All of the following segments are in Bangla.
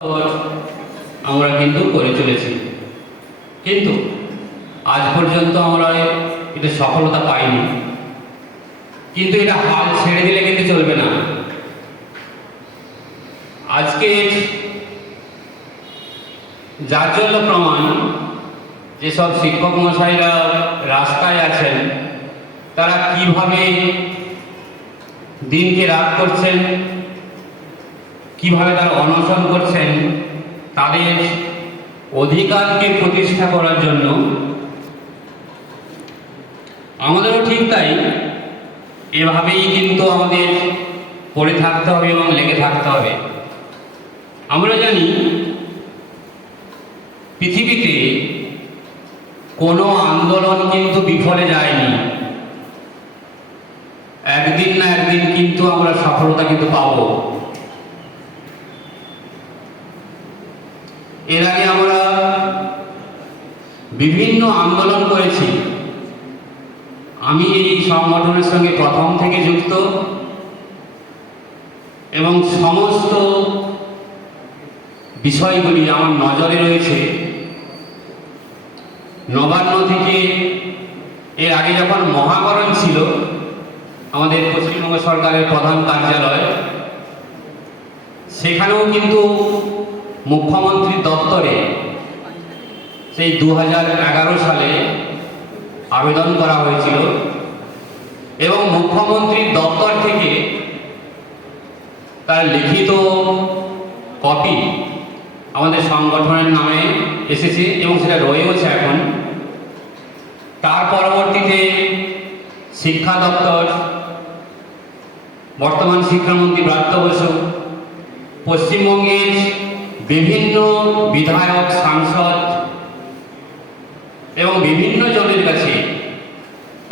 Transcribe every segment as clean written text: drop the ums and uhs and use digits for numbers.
আমরা কিন্তু করে চলেছি, কিন্তু আজ পর্যন্ত আমরা এটা সফলতা পাইনি। কিন্তু এটা হাল ছেড়ে দিলে কিন্তু চলবে না। আজকে যার জন্য প্রমাণ যেসব শিক্ষক মশাইরা রাস্তায় আছেন, তারা কিভাবে দিনকে রাত করছেন, কিভাবে তারা অনশন করছেন তাদের অধিকারকে প্রতিষ্ঠা করার জন্য। আমাদেরও ঠিক তাই, এভাবেই কিন্তু আমাদের পড়ে থাকতে হবে এবং লেগে থাকতে হবে। আমরা জানি পৃথিবীতে কোনো আন্দোলন কিন্তু বিফলে যায়নি, একদিন না একদিন কিন্তু আমরা সফলতা কিন্তু পাব। এর আগে আমরা বিভিন্ন আন্দোলন করেছি। আমি এই সংগঠনের সঙ্গে প্রথম থেকে যুক্ত এবং সমস্ত বিষয়গুলি আমার নজরে রয়েছে। নবান্ন থেকে এর আগে যখন মহাকরণ ছিল আমাদের পশ্চিমবঙ্গ সরকারের প্রধান কার্যালয়, সেখানেও কিন্তু মুখ্যমন্ত্রীর দপ্তরে সেই 2011 সালে আবেদন করা হয়েছিল এবং মুখ্যমন্ত্রীর দপ্তর থেকে তার লিখিত কপি আমাদের সংগঠনের নামে এসেছে এবং সেটা রয়েছে এখন। তার পরবর্তীতে শিক্ষা দপ্তর, বর্তমান শিক্ষামন্ত্রী ব্রাত্য বসু, পশ্চিমবঙ্গের বিভিন্ন বিধায়ক, সাংসদ এবং বিভিন্ন জনের কাছে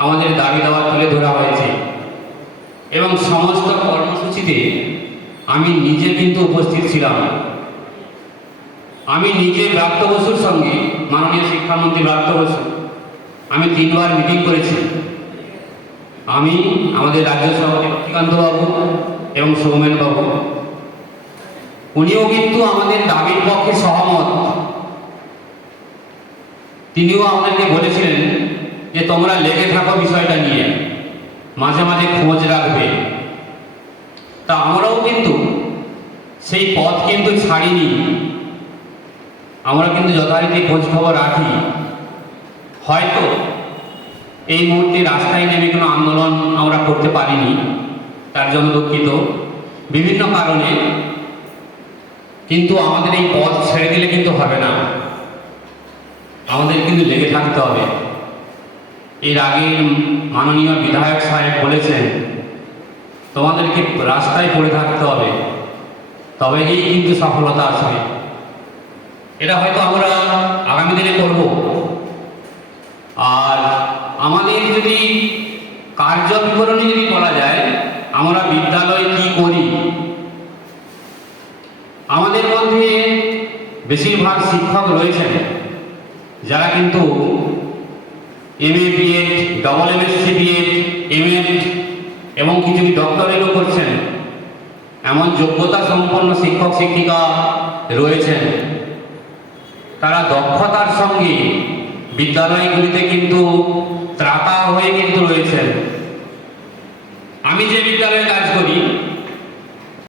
আমাদের দাবি দাওয়া তুলে ধরা হয়েছে এবং সমস্ত কর্মসূচিতে আমি নিজে কিন্তু উপস্থিত ছিলাম। আমি নিজে ব্রাত্য বসুর সঙ্গে, মাননীয় শিক্ষামন্ত্রী ব্রাত্য বসু, আমি 3 বার মিটিং করেছি। আমি, আমাদের রাজ্য সভাপতি লক্ষ্মীকান্ত বাবু এবং সৌমেন বাবু, উনিও কিন্তু আমাদের দাবির পক্ষে সহমত। তিনিও আমাদেরকে বলেছিলেন যে তোমরা লেগে থাকো বিষয়টা নিয়ে, মাঝে মাঝে খোঁজ রাখবে। তা আমরাও কিন্তু সেই পথ কিন্তু ছাড়িনি, আমরা কিন্তু যথারীতি খোঁজ খবর রাখি। হয়তো এই মুহূর্তে রাস্তায় নেমে কোনো আন্দোলন আমরা করতে পারিনি, তার জন্য দুঃখিত বিভিন্ন কারণে। কিন্তু আমাদের এই পথ ছেড়ে দিলে কিন্তু হবে না, আমাদের কিন্তু লেগে থাকতে হবে। এর আগে মাননীয় বিধায়ক সাহেব বলেছেন তোমাদেরকে রাস্তায় পড়ে থাকতে হবে, তবেই কিন্তু সফলতা আসবে। এটা হয়তো আমরা আগামী দিনে করব। আর আমাদের যদি কার্য বিবরণী যদি বলা যায়, আমরা বিদ্যালয়ে কি করি, আমাদের মধ্যে বেশিরভাগ শিক্ষক রয়েছেন যারা কিন্তু MA BEd, double MSc BEd, MAd এবং কিছু ডক্টরেটও করছেন। এমন যোগ্যতা সম্পন্ন শিক্ষক শিক্ষিকা রয়েছেন, তারা দক্ষতার সঙ্গে বিদ্যালয়গুলিতে কিন্তু ত্রাতা হয়ে কিন্তু রয়েছেন। আমি যে বিদ্যালয়ে